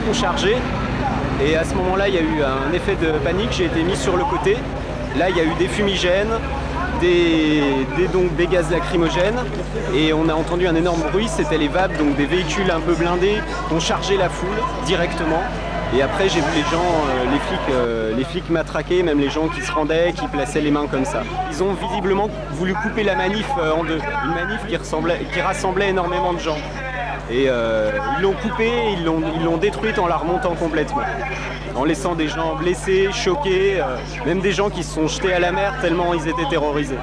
flics ont chargé. Et à ce moment-là, il y a eu un effet de panique, j'ai été mis sur le côté. Là, il y a eu des fumigènes, des gaz lacrymogènes. Et on a entendu un énorme bruit, c'était les VAB, donc des véhicules un peu blindés, qui ont chargé la foule directement. Et après, j'ai vu les gens, les flics matraquer, même les gens qui se rendaient, qui plaçaient les mains comme ça. Ils ont visiblement voulu couper la manif en deux. Une manif qui rassemblait énormément de gens. Et ils l'ont coupée, ils l'ont détruite en la remontant complètement. En laissant des gens blessés, choqués, même des gens qui se sont jetés à la mer tellement ils étaient terrorisés.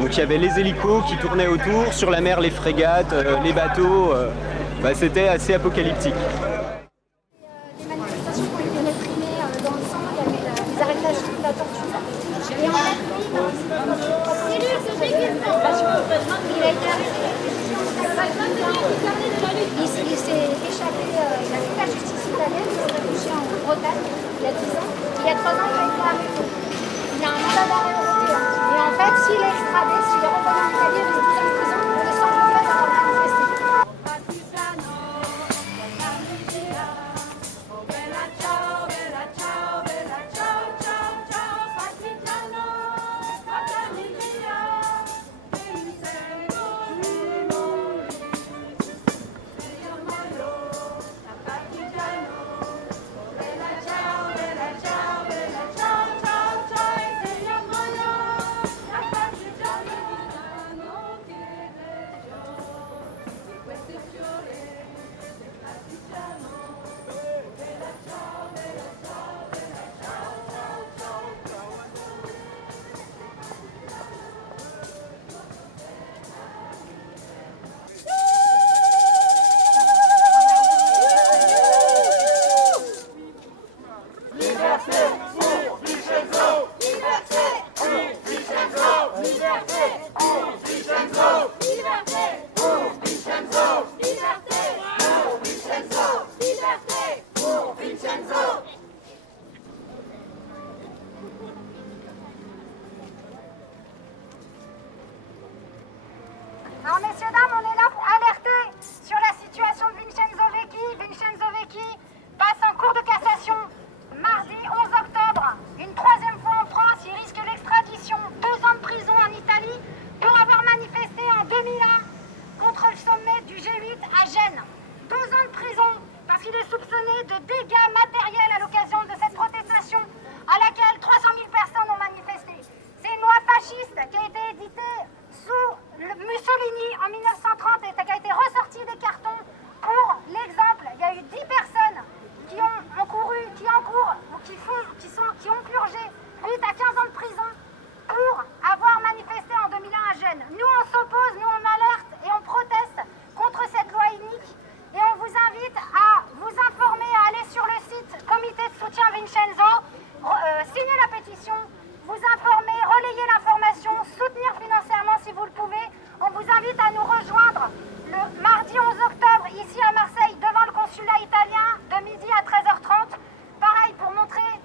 Donc il y avait les hélicos qui tournaient autour, sur la mer les frégates, les bateaux. C'était assez apocalyptique. Et on a pris dans il s'est échappé, il a fait la justice italienne, il s'est réfugié en Bretagne il y a 10 ans. Il y a 3 ans, il a été arrêté. Il a un mandat d'arrêt européen. Et en fait, s'il est extradé, s'il est revenu en Italie, il risque 10 ans de prison pour le simple fait d'avoir manifesté. Alors messieurs, dames, on est là pour alerter sur la situation de Vincenzo Vecchi. Vincenzo Vecchi passe en cours de cassation mardi 11 octobre. Une 3e fois en France, il risque l'extradition, 2 ans de prison en Italie pour avoir manifesté en 2001 contre le sommet du G8 à Gênes. 2 ans de prison parce qu'il est soupçonné de dégâts matériels à l'occasion de cette protestation à laquelle 300 000 personnes ont manifesté. C'est une loi fasciste qui a été éditée sous Mussolini en 1930 et qui a été ressortie des cartons pour l'exemple. Il y a eu 10 personnes qui ont encouru, qui encourent ou qui ont purgé 8 à 15 ans de prison pour avoir manifesté en 2001 à Gênes. Nous on s'oppose, nous on alerte et on proteste contre cette loi inique et on vous invite à vous informer, à aller sur le site Comité de soutien Vincenzo, signer la pétition, vous informer, relayer l'information, soutenir financièrement si vous le pouvez. On vous invite à nous rejoindre le mardi 11 octobre ici à Marseille devant le consulat italien de midi à 13h30. Pareil pour montrer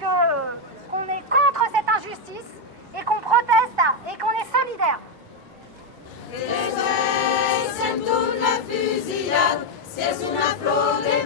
qu'on est contre cette injustice et qu'on proteste et qu'on est solidaire. Es una fusillade, c'est una flor de